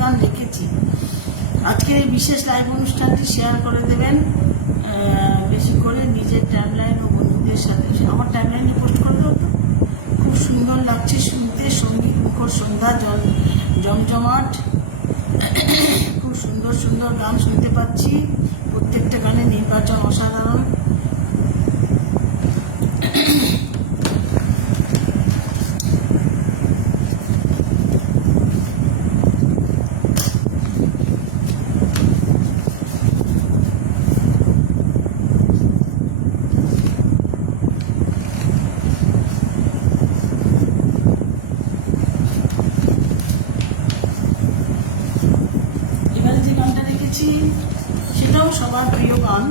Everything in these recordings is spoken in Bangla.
গান রেখেছি। আজকে এই বিশেষ লাইভ অনুষ্ঠানটি শেয়ার করে দেবেন বেশি করে নিজের টাইমলাইন ও বন্ধুদের সাথে। আমার টাইমলাইনে পোস্ট করে দেবো। খুব সুন্দর লাগছে শুনতে, সঙ্গীত মুখর সন্ধ্যা জমজমাট, খুব সুন্দর সুন্দর গান শুনতে পাচ্ছি। প্রত্যেকটা গানের নির্বাচন অসাধারণ। এবারে যে গানটা রেখেছি সেটাও সবার প্রিয় গান।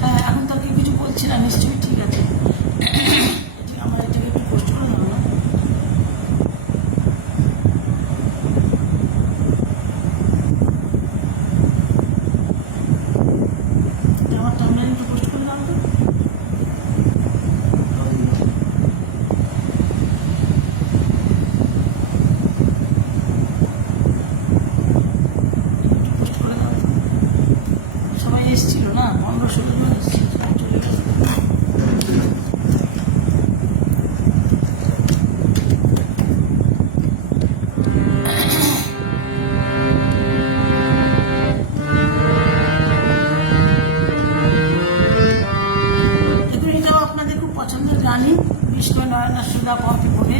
হ্যাঁ, এখন তাকে কিছু বলছি না, নিশ্চয়ই ঠিক আছে। আমার এটাকে একটু পোস্ট করে দেবো না? আমার টাইমলাইন একটু পোস্ট করে দাও তো। পোস্ট করে দাও তো। সবাই এসেছিল না, 15-16 জন এসেছিল, সবাই চলে গেছে। এটাও আপনাদের খুব পছন্দের গানই, বিষ্ণু নয়না সুধা পথে পড়ে।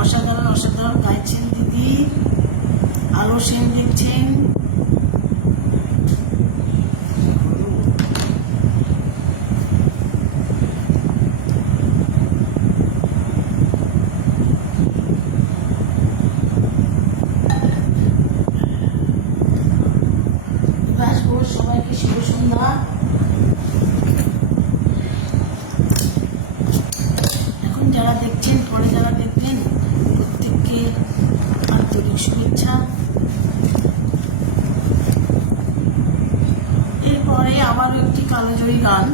অসাধারণ অসাধারণ গাইছেন দিদি। আলো সেন দেখছেন। সবাইকে শুভ সন্ধ্যা। এখন যারা দেখছেন, পরে যারা দেখবেন, প্রত্যেককে আন্তরিক শুভেচ্ছা। এরপরে আবারও একটি কালোজয়ী গান।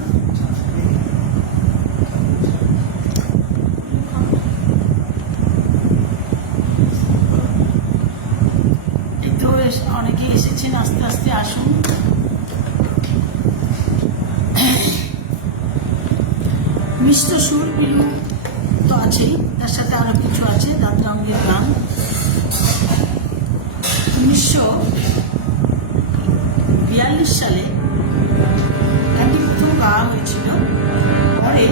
একটু অনেকে এসেছেন, আস্তে আস্তে আসুন। মিষ্ট সুর বিলু তো আছেই, তার সাথে আরো কিছু আছে। দাদরাঙ্গের গান 1942 সালে গানটি প্রথম গাওয়া হয়েছিল। পরে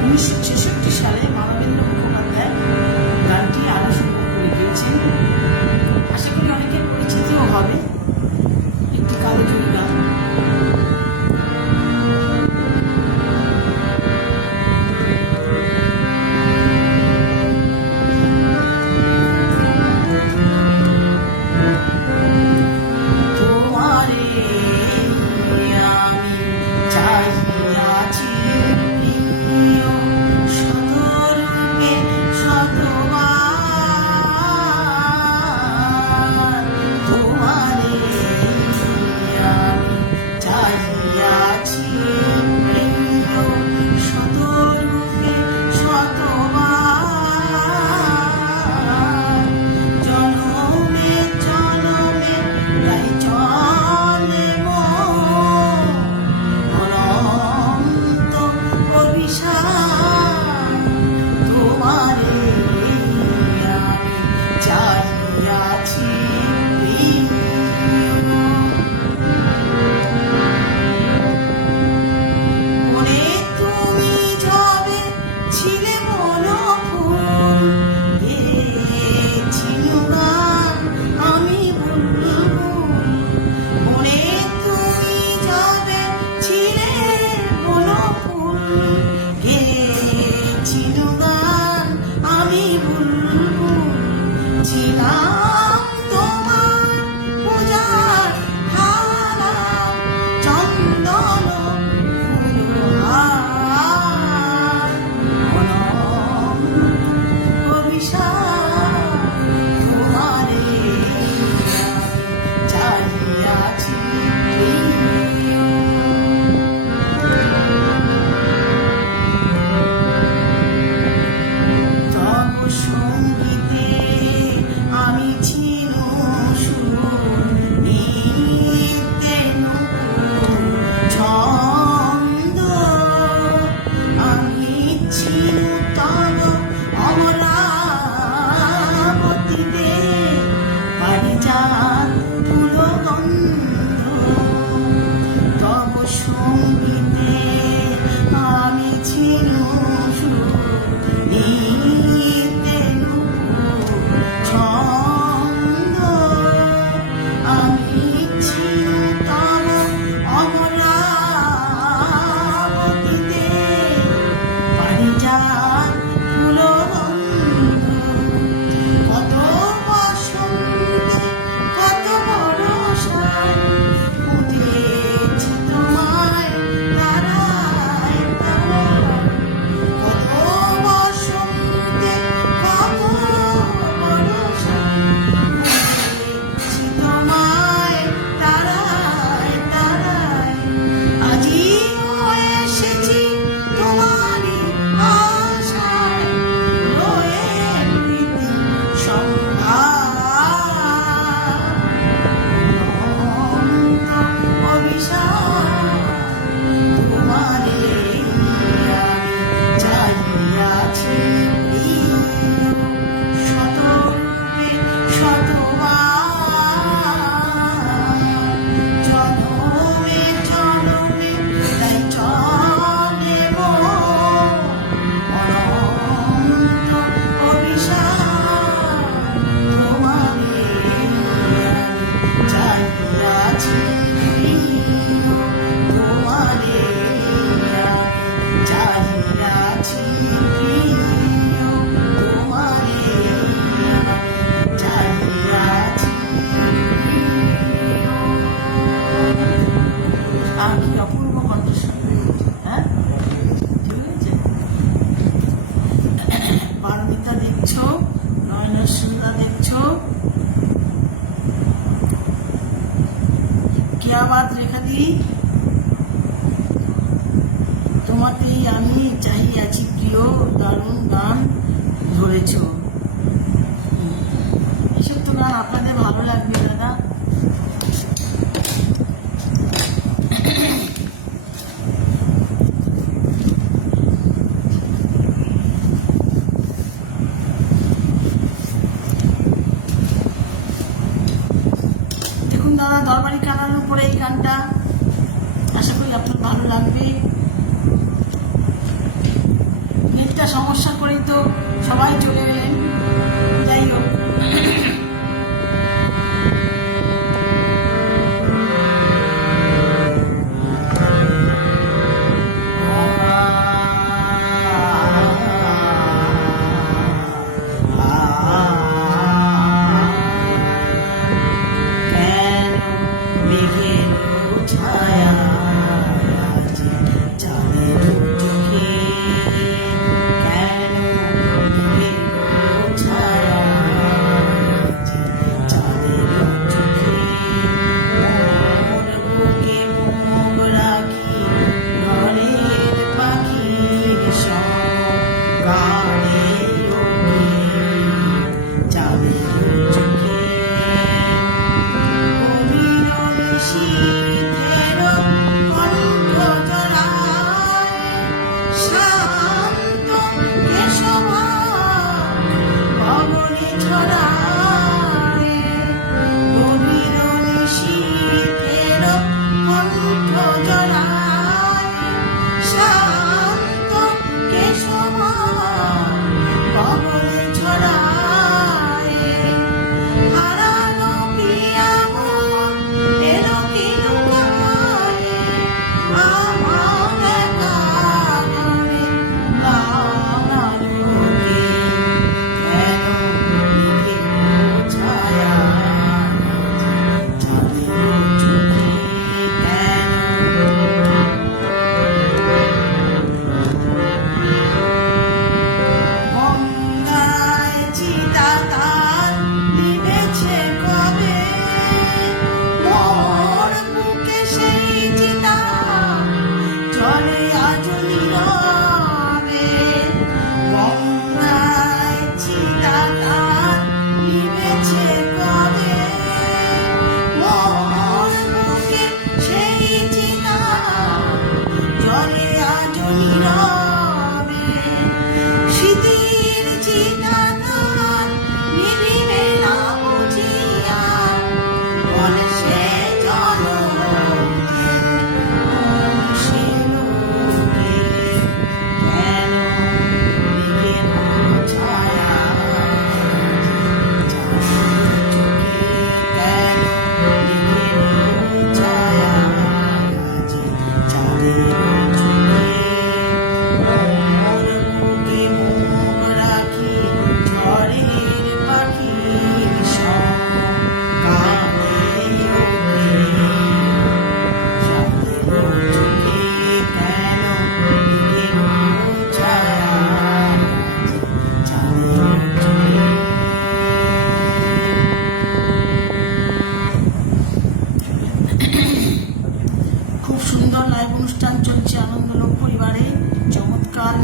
1966 সালে মানবেন্দ্র মুখোপাধ্যায় গানটি আরো সুন্দর করে গিয়েছেন। আশা করি অনেকের পরিচিতও হবে। একটি কালোজয়ী গান। তোমারে আর কি অপূর্ব কণ্ঠস্বর, হ্যাঁ ঠিক আছে। পারমিতা দেখছো, নয়নসুন্দা দেখছো, क्या बात রেখা দি, তোমাতেই আমি চাহিয়াছি প্রিয়, দারুণ গান ধরেছ। এসব তো গান আপনাদের ভালো লাগবে দাদা। দেখুন দাদা, দরবারি কানার উপরে এই গানটা, আশা করি আপনার ভালো লাগবে। নেটটা সমস্যা করেই তো সবাই চলে গেলেন, যাই হোক।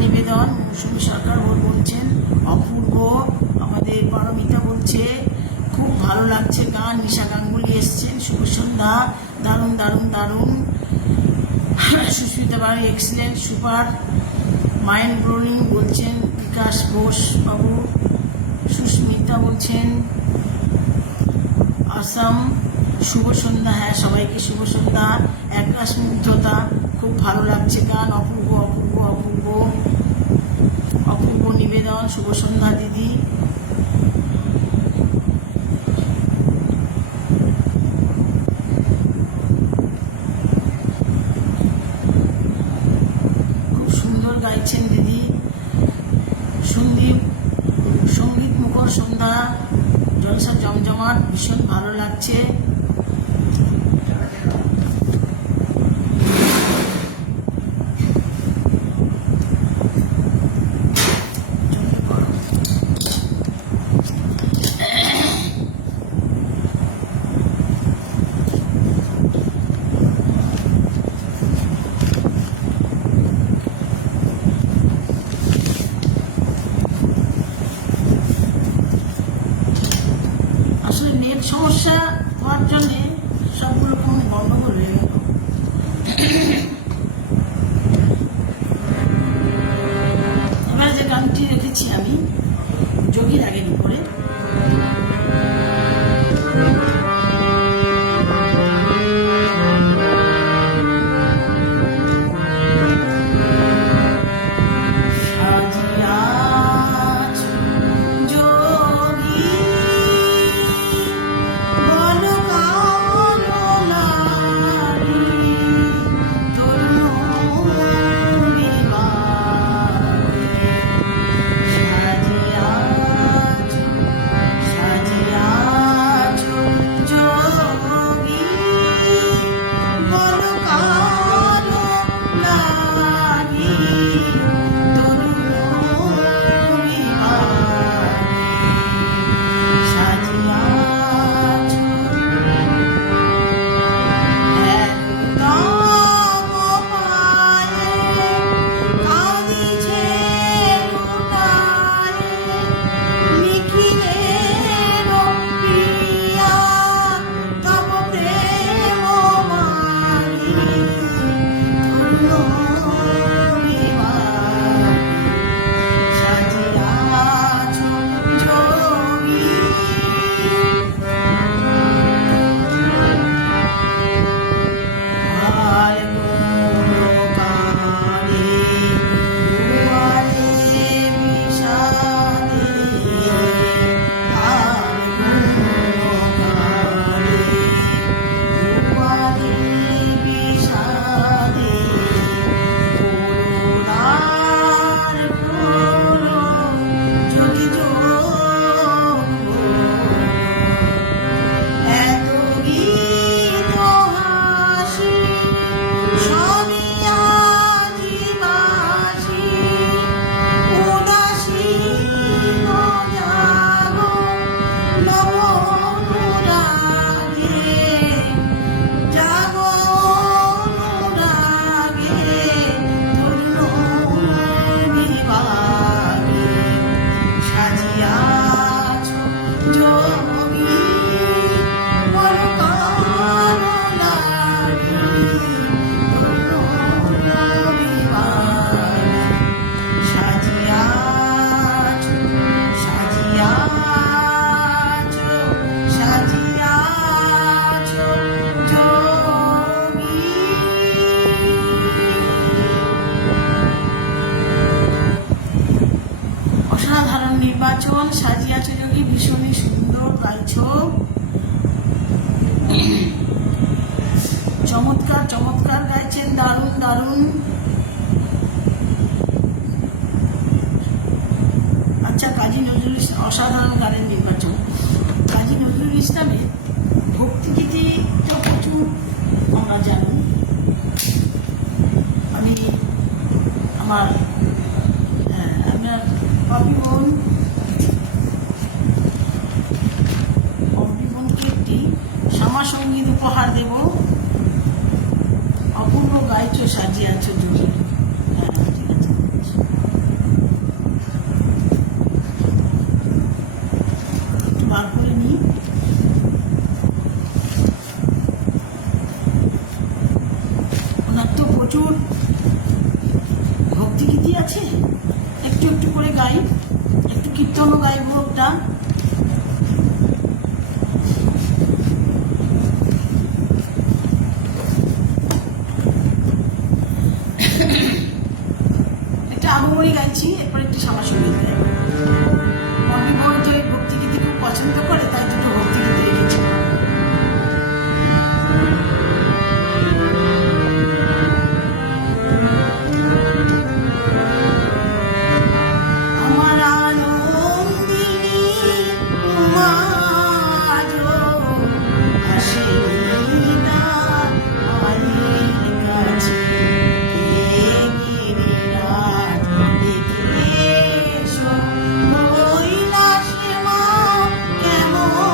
নিবেদন মৌসুমী সরকার বলছেন, অপূর্ব। আমাদের পারমিতা বলছে খুব ভালো লাগছে গান। নিশা গাঙ্গুলি এসছেন, শুভ সন্ধ্যা, দারুণ দারুণ দারুণ। সুস্মিতা বাড়ি এক্সিলেন্ট, সুপার, মাইন্ড ব্লোয়িং বলছেন বিকাশ ঘোষ বাবু। সুস্মিতা বলছেন আসাম, শুভ সন্ধ্যা। হ্যাঁ, সবাইকে শুভ সন্ধ্যা। আকাশ মুগ্ধতা, খুব ভালো লাগছে গান। অপূর্ব অপূর্ব অপূর্ব অপূর্ব নিবেদন, শুভ সন্ধ্যা দিদি। খুব সুন্দর গাইছেন দিদি। সঙ্গীত মুখর সন্ধ্যা, জলসা জমজমাট, ভীষণ ভালো লাগছে। সমস্যা হওয়ার জন্যে সবগুলো কোনো গণ্ডগোল হয়ে গেল। এবারে যে গানটি রেখেছি আমি যোগী রাগের উপরে, নির্বাচন সাজিয়াছ যোগী, ভীষণই সুন্দর গাইছ, চমৎকার চমৎকার গাইছেন, দারুণ দারুণ। আচ্ছা, কাজী নজরুল ইসলাম অসাধারণ গানের নির্বাচন। কাজী নজরুল ইসলামের ভক্তিগীতি তো প্রচুর আমরা জানি। আমি আমার অভিমনকে একটি শ্যামাসঙ্গীত উপহার দেব। অপূর্ব গাইছ সাজিয়াছ যোগী। ঠিক আছে, একটু বার করে নিই। ওনার তো প্রচুর ভক্তিগীতি আছে, একটু একটু করে গাই, একটু কীর্তনও গাইব একটা। একটা আবহাওয়াই গাইছি, এরপর একটি শ্যামাসঙ্গীত গাইব। মনে বই যে ভক্তিগীতি খুব পছন্দ করে, তাই দুটো ভক্তিগীতি রেখেছি। কেমন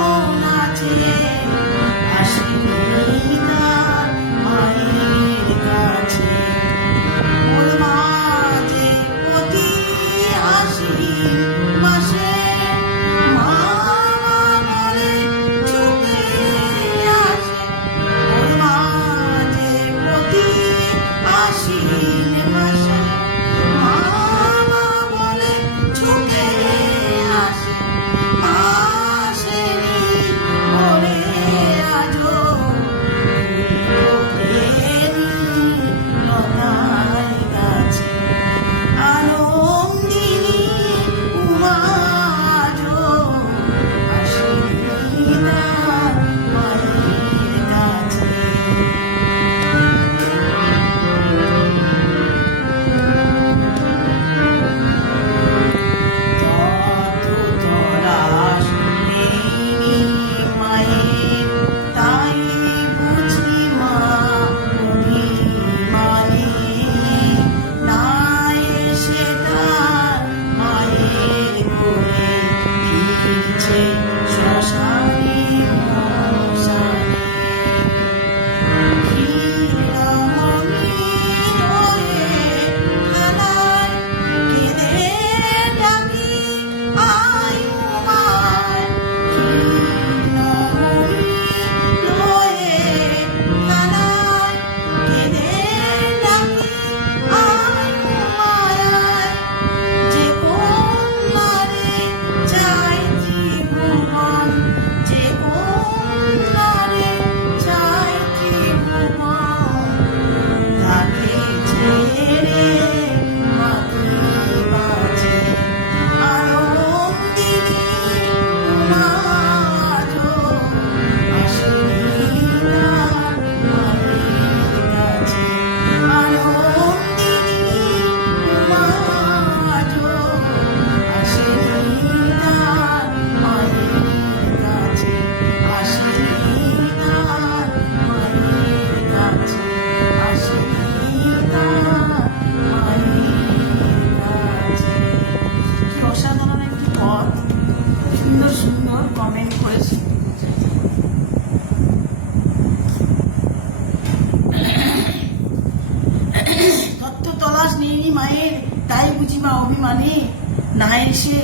মায়ের, তাই বুঝি মা অভিমানে না এসে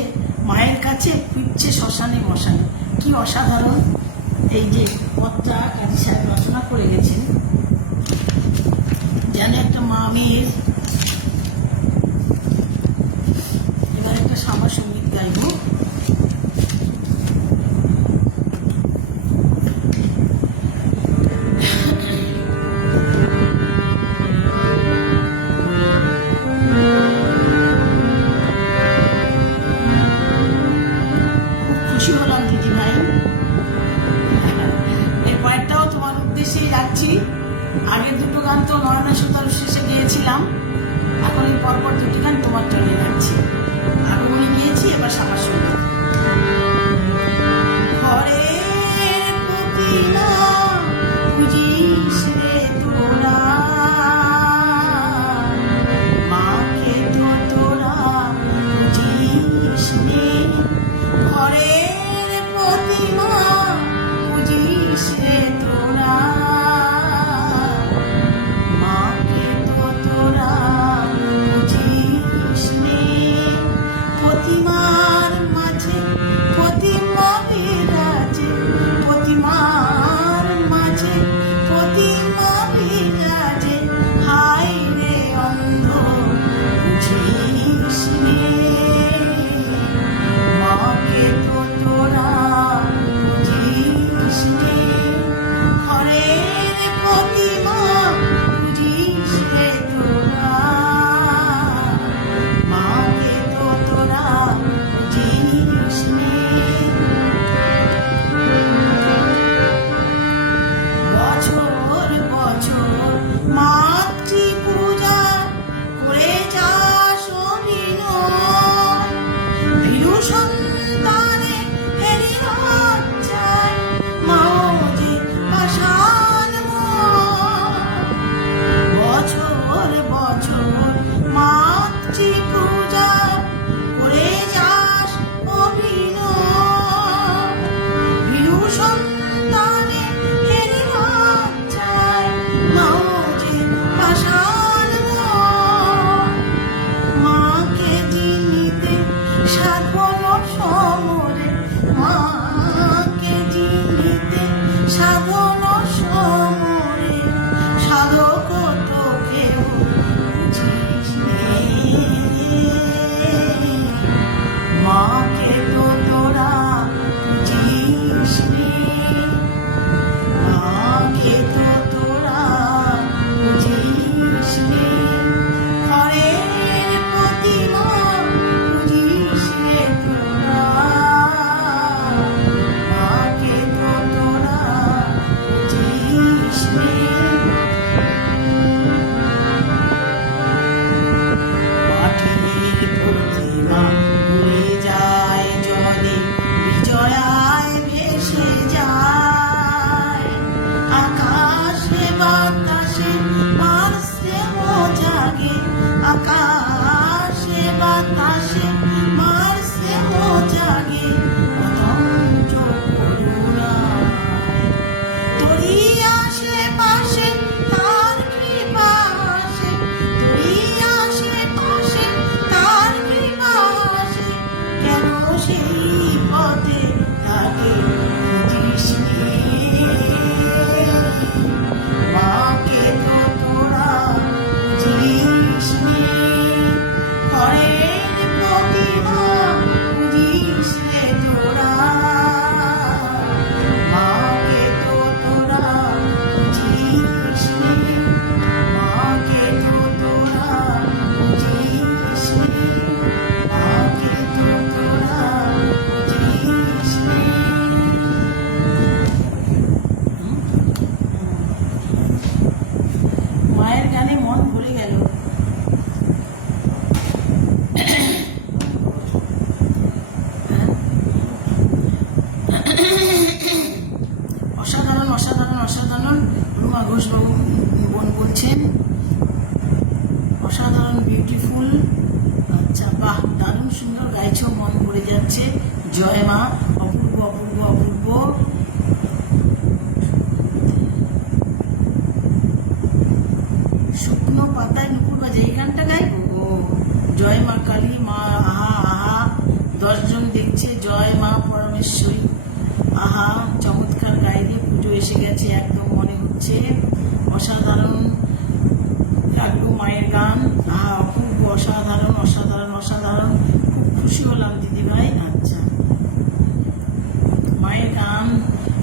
মায়ের কাছে ফিরছে শ্মশানে মশানে। কি অসাধারণ এই যে পথটা কাজী সাহেব রচনা করে গেছেন, যেন একটা মা মেয়ের। এবার একটা শ্যামা সঙ্গীত গাইব। খুশি হলাম দিদি ভাই, এর পরেরটাও তোমার উদ্দেশ্যেই রাখছি। আগের দুটো গান তো নয়না সুতার শেষে গিয়েছিলাম, এখন এই পরপর দুটি গান তোমার জন্য রাখছি। আগমনী গিয়েছি, এবার শ্যামা সঙ্গীত। ঘরের প্রতিমা বুঝিস রে তোরা, মাকে তো তোরা বুঝিস নে। ঘরের প্রতিমা বুঝিস রে তোরা, মাকে তো তোরা বুঝিস নে। প্রতিমার মাঝে প্রতিমা বিরাজে, প্রতিমার মাঝে প্রতিমা বিরাজে। হায় রে অন্ধ বুঝিস নে, মাকে তো তোরা বুঝিস নে। ঘরের প্রতিমা বুঝিস রে তোরা, মাকে তো তোরা বুঝিস নে। বছর বছর মাতৃ পূজা করে যাস অভিনয়, ভীরু সন্তানে হেরি লজ্জায় মাও যে পাষাণ ময়। বছর বছর মাতৃ পূজা করে যাস অভিনয়, ভীরু সন্তানে হেরি লজ্জায় মাও যে পাষাণ ময়। মাকে চিনিতে সাধন সমরে, মাকে চিনিতে সাধন সমরে। সাধক তো কেউ বুঝিস নে, মাকে তো তোরা বুঝিস নে। মাকে তো তোরা বুঝিস নে। ঘরের প্রতিমা বুঝিস রে তোরা, মাকে তো তোরা বুঝিস নে। মাটির প্রতিমা উড়ে যায় জলে, বিজয়ায় ভেসে যায়। আকাশে বাতাসে মার স্নেহ জাগে, আকাশে বাতাসে মার স্নেহ জাগে। অতঞ্চ করুণায় তোরই আশেপাশে তার কৃপা আসে, তোরই আশেপাশে তার কৃপা আসে। কেন সেই পথে তাকে বুঝিস নে, মাকে তো তোরা বুঝিস নে। ঘরের প্রতিমা বুঝিস রে তোরা, মাকে তো তোরা বুঝিস নে। মাকে তো তোরা বুঝিস নে, মাকে তো তোরা বুঝিস নে। মায়ের গানে মন ভরে গেল। অসাধারণ অসাধারণ অসাধারণ। রুমা ঘোষবাবু বোন বলছেন অসাধারণ, বিউটিফুল। আচ্ছা, বাহ, দারুণ সুন্দর গাইছো, মন ভরে যাচ্ছে। জয় মা, অপূর্ব অপূর্ব অপূর্ব। শুকনো পাতায় নুপুর বাজে, এই গানটা গাইবো। জয় মা কালী, মা আহা আহা, 10 জন দেখছে, জয় মা পরমেশ্বরী, আহা চমৎকার গাইলে পুজো এসে গেছে, একদম মনে হচ্ছে অসাধারণ লাগলো মায়ের গান, আহা খুব অসাধারণ অসাধারণ অসাধারণ, খুব খুশি হলাম দিদিভাই। আচ্ছা, মায়ের গান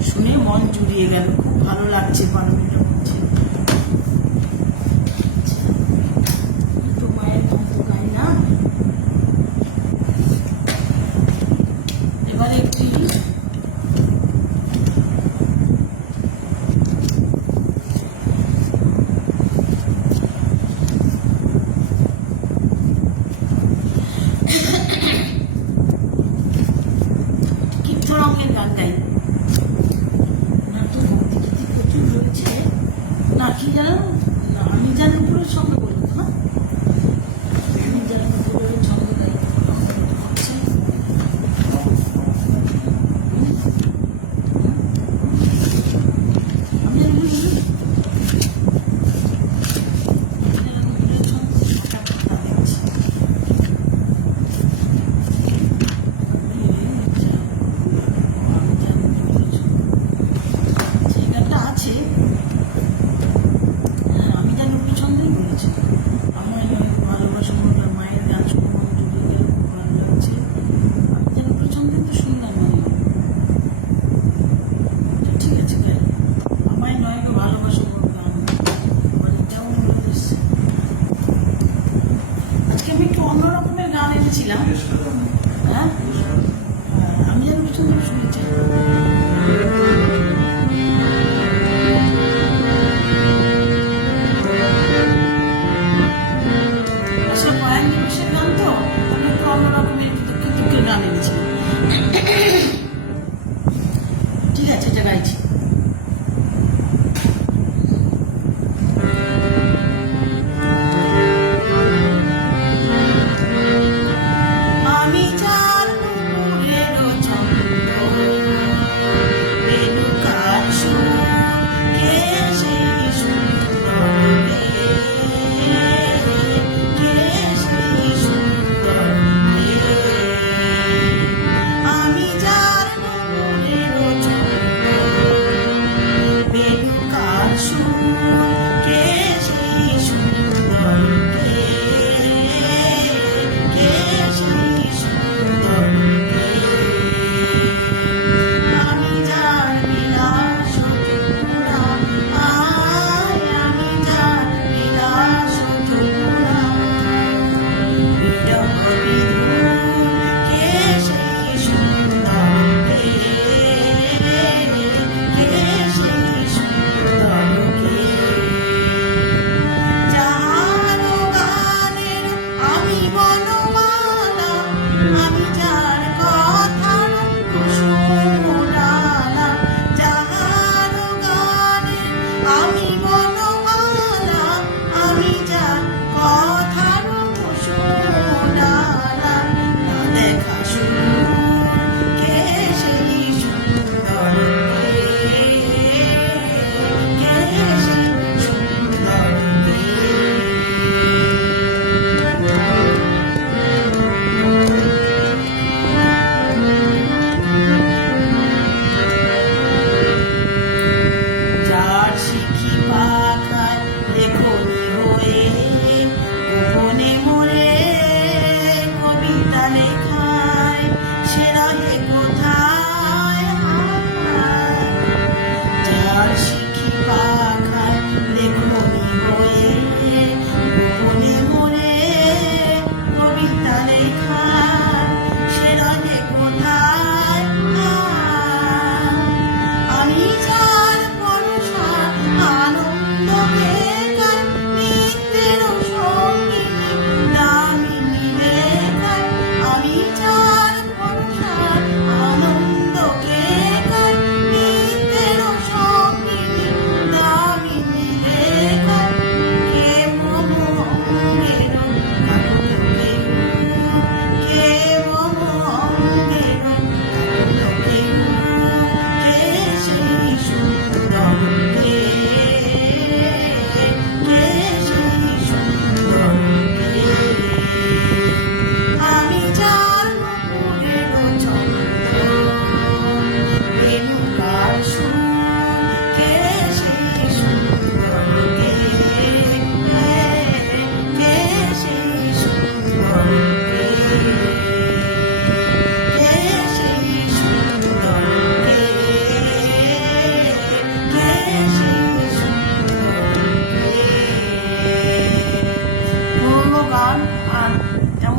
শুনে মন জুড়িয়ে গেল, খুব ভালো লাগছে। পারমিটা বলছে তো মায়ের গান তো গাই না, এবারে একটি কীর্তনের গান গাই। নাটক ভক্তি গীতি প্রচুর রয়েছে, না কি জানো না, আমি জানি পুরো ছন্দ বলবো না, আমি জানি পুরো ছন্দ গাই। আমি জানি ছিলাম। হ্যাঁ, আমি যেন কিছু শুনেছি। আসলে কয়েক নিমিষের গান তো, আমি একটু অন্যরকমের দুঃখের গান এনেছিলাম। ঠিক আছে, এটা গাইছি।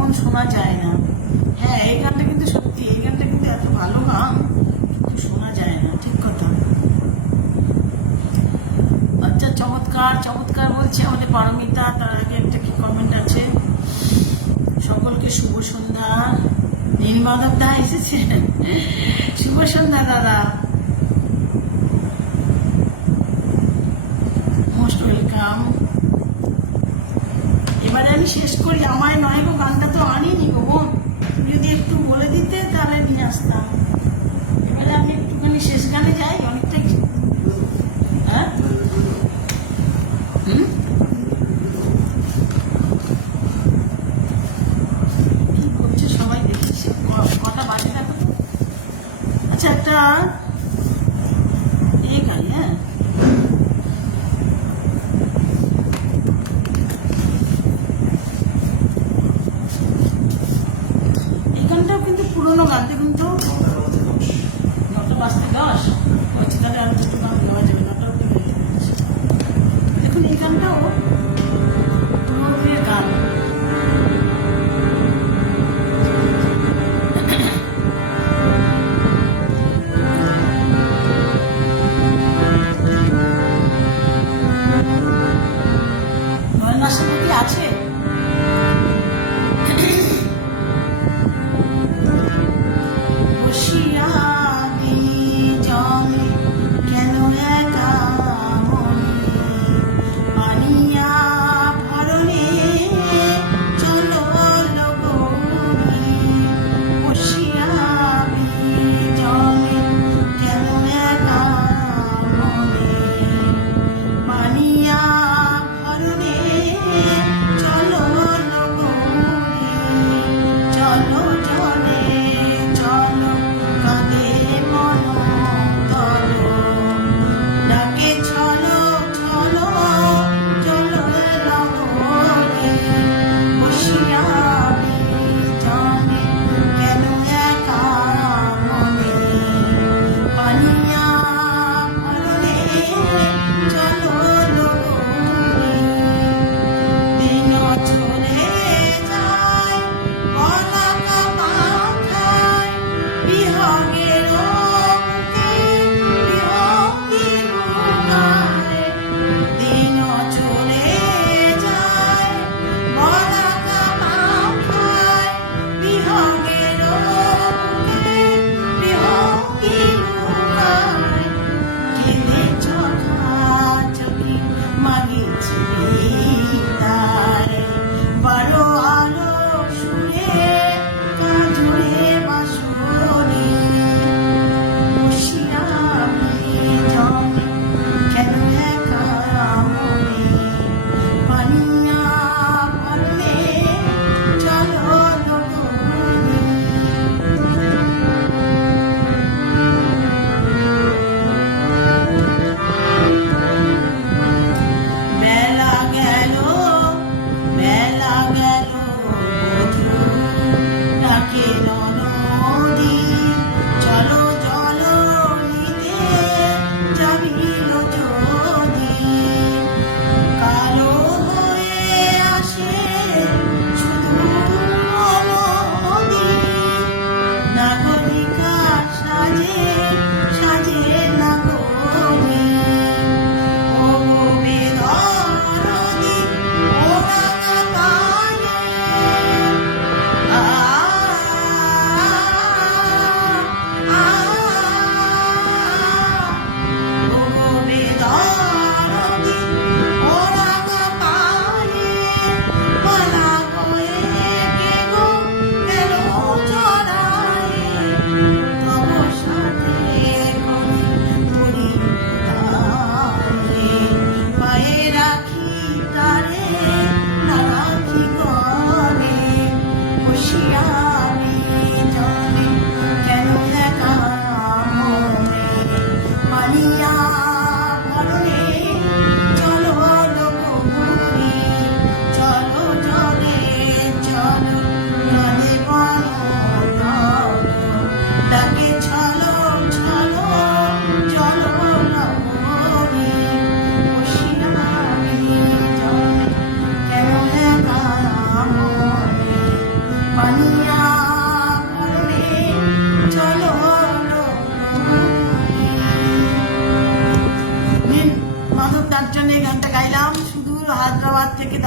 মন শোনা যায় না। হ্যাঁ, এই গানটা কিন্তু সত্যি, এই গানটা কিন্তু এত ভালো গান, কিন্তু শোনা যায় না, ঠিক কথা। আচ্ছা, চমৎকার চমৎকার বলছে আমাদের পারমিতা। তার আগে একটা কি কমেন্ট আছে, সকলকে শুভ সন্ধ্যা। নীলমাধব দা এসেছেন, শুভ সন্ধ্যা দাদা, মোস্ট ওয়েলকাম। এবারে আমি শেষ করি, আমায় নয় গো, গানটা তো আনিনি গো বোন, যদি একটু বলে দিতে তাহলে নিয়ে আসতাম। এবারে আমি একটুখানি শেষ গানে যাই, অনেকটা। হ্যাঁ, কি করছে সবাই দেখি, কটা বাজে দেখো তো। আচ্ছা, একটা এই গান, হ্যাঁ, এই গানটাও কিন্তু পুরোনো গান। দেখুন তো, 9:10 হচ্ছে, তাহলে আরো দুটো গান গাওয়া যাবে, 9টা অব্দি গাইতে পেরেছি। দেখুন, এই গানটাও পুরোনো গান। নয়নার সাথে কি আছে? বসিয়া জলে কেন একা মনে, পানিয়া ভরণে চলো লগনে। বসিয়া জলে কেন একা মনে, পানিয়া ভরণে চলো লগনে। চলো জলে চলো, কাঁদে মন তল, ডাকে চলো চলো চলো লগনে। বসিয়া জলে কেন একা মনে, পানিয়া ভরণে চলো লগনে। দিন চলে যায় পলাকা মাথায়, বিহগের বুকে বিহঙ্গি বুকায়। দিন চলে যায় পলাকা মাথায়, বিহগের বুকে বিহঙ্গি বুকায়। কেঁদে চোখাচোখি মাগিছি তারে,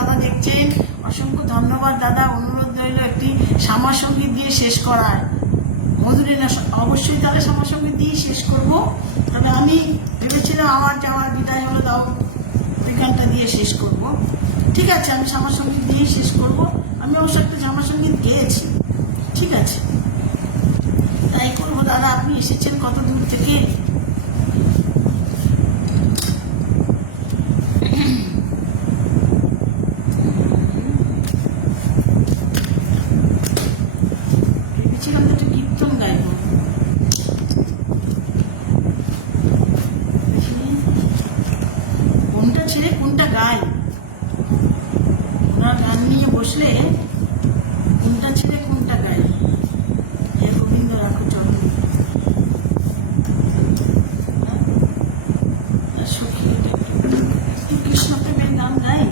যারা দেখছেন অসংখ্য ধন্যবাদ দাদা। অনুরোধ রইল একটি শ্যামা সঙ্গীত দিয়ে শেষ করার। মধুরিনা অবশ্যই তাহলে শ্যামা সঙ্গীত দিয়ে শেষ করব। তবে আমি ভেবেছিলাম আমার যাওয়ার বিদায় হলো দাও ওই গানটা দিয়ে শেষ করব। ঠিক আছে, আমি শ্যামা সঙ্গীত দিয়ে শেষ করব। আমি অবশ্য একটা শ্যামা সঙ্গীত গেয়েছি, ঠিক আছে, তাই করবো। দাদা আপনি এসেছেন কত দূর থেকে। ভেবেছিলাম একটা কীর্তন গাইব। কোনটা ছেড়ে কোনটা গাই, ওনার গান নিয়ে বসলে কোনটা ছেড়ে কোনটা গাই। হে গোবিন্দ রাখো চরণ। সখী একটু কৃষ্ণ প্রেমের গান গাই।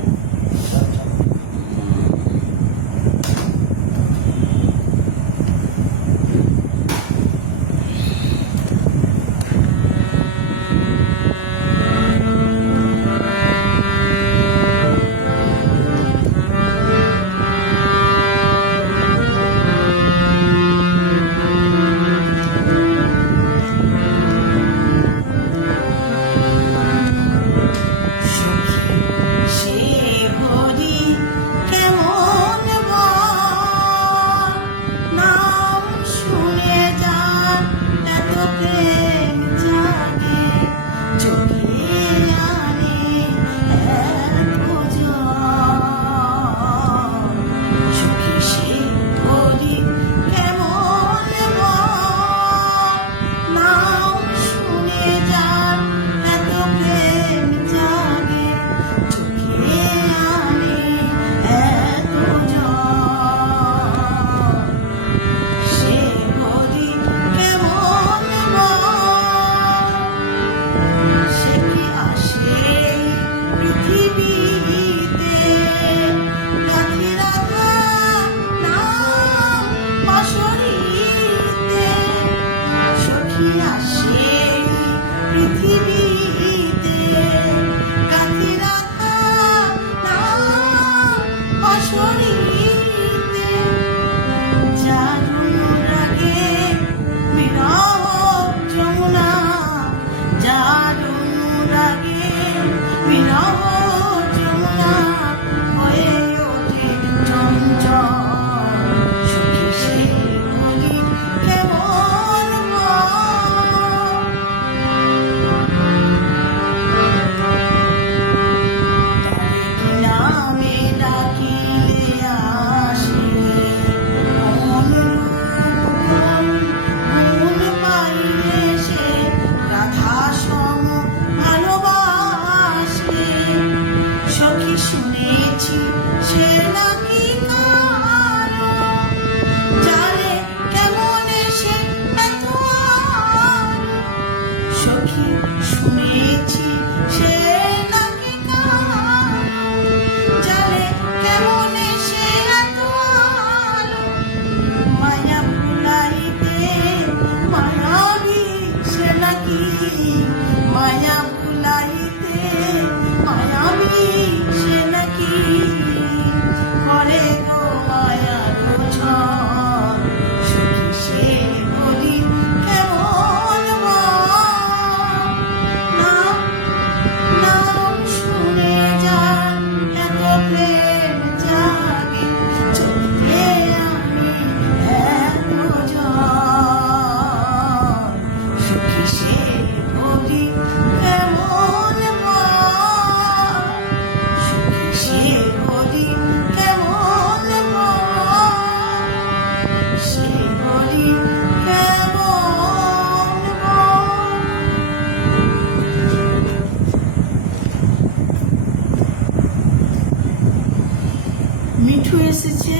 মিঠু এসেছে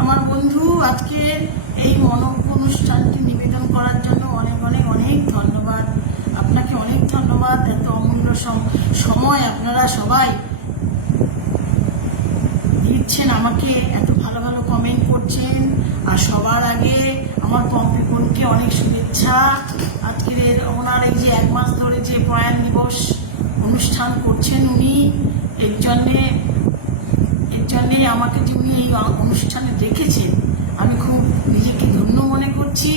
আমার বন্ধু। আজকে এই মনোজ্ঞ অনুষ্ঠানটি নিবেদন করার জন্য অনেক অনেক অনেক ধন্যবাদ আপনাকে, অনেক ধন্যবাদ। এত অমূল্য সময় আপনারা সবাই দিচ্ছেন আমাকে, এত ভালো ভালো কমেন্ট করছেন। আর সবার আগে আমার পম্পি বোনকে অনেক শুভেচ্ছা। আজকের ওনার এই যে 1 মাস ধরে যে প্রয়াণ দিবস অনুষ্ঠান করছেন উনি, এর জন্যে আমাকে যে উনি এই অনুষ্ঠানে দেখেছেন, আমি খুব নিজেকে ধন্য মনে করছি।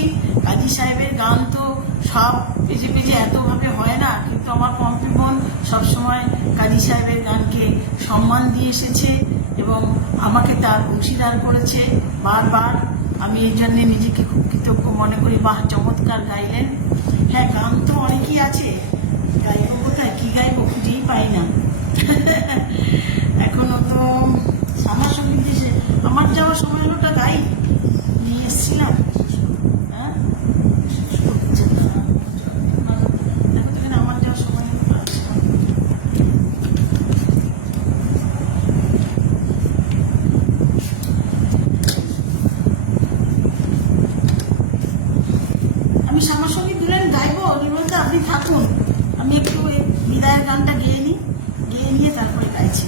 কাজী সাহেবের গান তো সব পেজে পেজে এতভাবে হয় না, কিন্তু আমার পম্পি বোন সবসময় কাজী সাহেবের গানকে সম্মান দিয়ে এসেছে এবং আমাকে তার অংশীদার করেছে বারবার। আমি এই জন্যে নিজেকে খুব কৃতজ্ঞ মনে করি। বাহ, চমৎকার গাইলেন। হ্যাঁ, গান তো অনেকই আছে, গাইবো কোথায়, কি গাইবো খুঁজেই পাই না। এখনো তো শ্যামা সঙ্গীত দেশে আমার যাওয়ার সময় হলোটা গাই নিয়ে এসেছিলাম। হ্যাঁ, দেখো তো আমার যাওয়ার সময় আমি শ্যামা সঙ্গীত দিলেন গাইবো, বলতে আপনি থাকুন, আমি একটু বিদায়ের গানটা গেয়ে নিই, গেয়ে নিয়ে তারপরে গাইছি।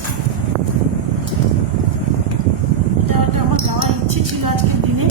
এটা আমার গাওয়ার ইচ্ছে ছিল আজকের দিনে।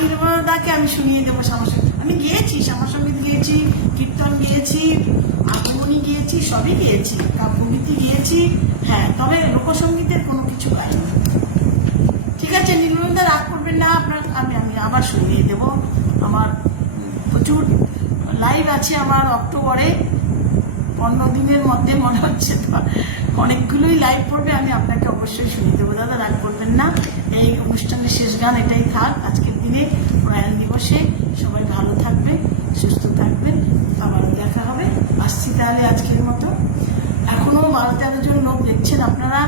নির্মলদাকে আমি শুনিয়ে দেবো শ্যামাসঙ্গীত। আমি গিয়েছি, শ্যামাসঙ্গীত গিয়েছি, কীর্তন গিয়েছি, আগমনী গিয়েছি, সবই গিয়েছি, কাব্যগীতি গিয়েছি। হ্যাঁ, তবে লোকসঙ্গীতের কোনো কিছু গাইনি। আবার শুনিয়ে দেবো। আমার প্রচুর লাইভ আছে আমার অক্টোবরে, 15 দিনের মধ্যে মনে হচ্ছে তো অনেকগুলোই লাইভ পড়বে, আমি আপনাকে অবশ্যই শুনিয়ে দেবো। দাদা রাগ করবেন না, এই অনুষ্ঠানের শেষ গান এটাই থাক আজকের দিনে প্রয়াণ দিবসে। সবাই ভালো থাকবেন, সুস্থ থাকবেন, আবারও দেখা হবে। আসছি তাহলে আজকের মতো। এখনো 12-13 জন লোক দেখছেন আপনারা,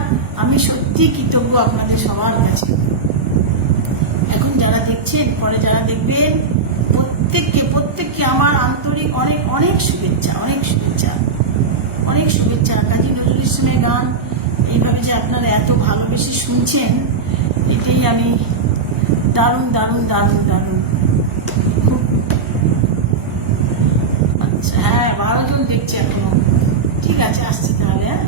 আমি সত্যি কৃতজ্ঞ আপনাদের সবার কাছে। এখন যারা দেখছেন, পরে যারা দেখবেন, প্রত্যেককে আমার আন্তরিক অনেক অনেক শুভেচ্ছা, অনেক শুভেচ্ছা, অনেক শুভেচ্ছা। কাজী নজরুল ইসলামের গান এইভাবে যে আপনারা এত ভালোবেসে শুনছেন, এটাই আমি দারুণ দারুণ দারুণ দারুণ খুব। আচ্ছা হ্যাঁ, 12 জন দেখছে এখনো। ঠিক আছে, আসছি তাহলে। হ্যাঁ।